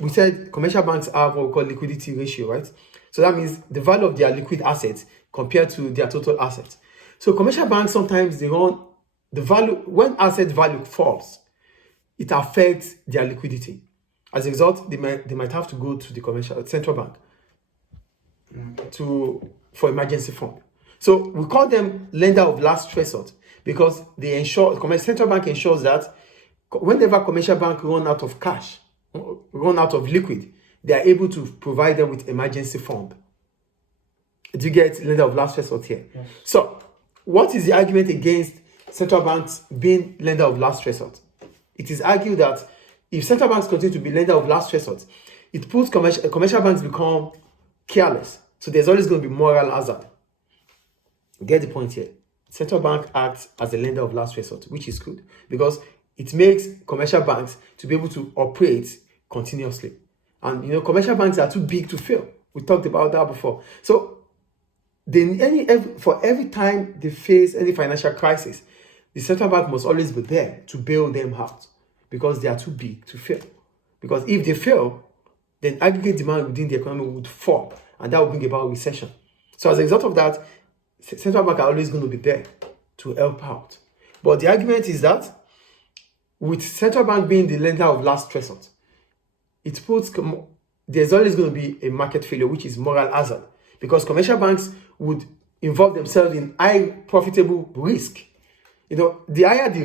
we said commercial banks have what we call liquidity ratio, right? So that means the value of their liquid assets compared to their total assets. So commercial banks sometimes they run the value when asset value falls, it affects their liquidity. As a result, they might have to go to the commercial central bank for emergency fund. So we call them lender of last resort because they ensure central bank ensures that whenever commercial bank run out of cash, run out of liquid, they are able to provide them with emergency fund. Do you get lender of last resort here? Yes. So what is the argument against central banks being lender of last resort? It is argued that if central banks continue to be lender of last resort, it puts commercial banks become careless. So there's always going to be moral hazard. Get the point here. Central bank acts as a lender of last resort, which is good because it makes commercial banks to be able to operate continuously. And commercial banks are too big to fail. We talked about that before. So for every time they face any financial crisis, the central bank must always be there to bail them out because they are too big to fail. Because if they fail, then aggregate demand within the economy would fall, and that would bring about recession. So as a result of that, central banks are always going to be there to help out. But the argument is that with central bank being the lender of last resort, there's always going to be a market failure, which is moral hazard, because commercial banks would involve themselves in high profitable risk. The higher the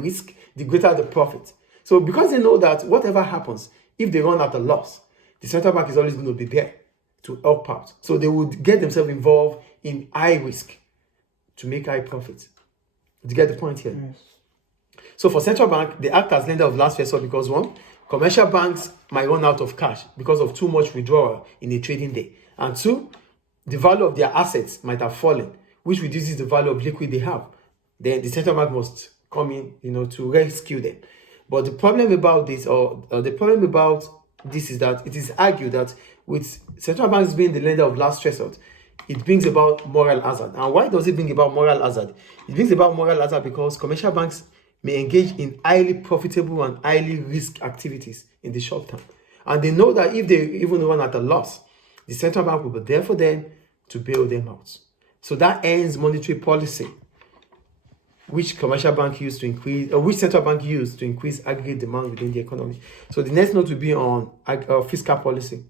risk, the greater the profit. So because they know that whatever happens, if they run at a loss, the central bank is always going to be there to help out. So they would get themselves involved in high risk to make high profits. Do you get the point here? Yes. So for central bank, they act as lender of last resort because one, commercial banks might run out of cash because of too much withdrawal in a trading day. And two, the value of their assets might have fallen, which reduces the value of liquid they have. Then the central bank must come in, to rescue them. But the problem about this, is that it is argued that with central banks being the lender of last resort, it brings about moral hazard. And why does it bring about moral hazard? It brings about moral hazard because commercial banks may engage in highly profitable and highly risk activities in the short term. And they know that if they even run at a loss, the central bank will be there for them to bail them out. So that ends monetary policy, which central bank used to increase aggregate demand within the economy. So the next note will be on fiscal policy.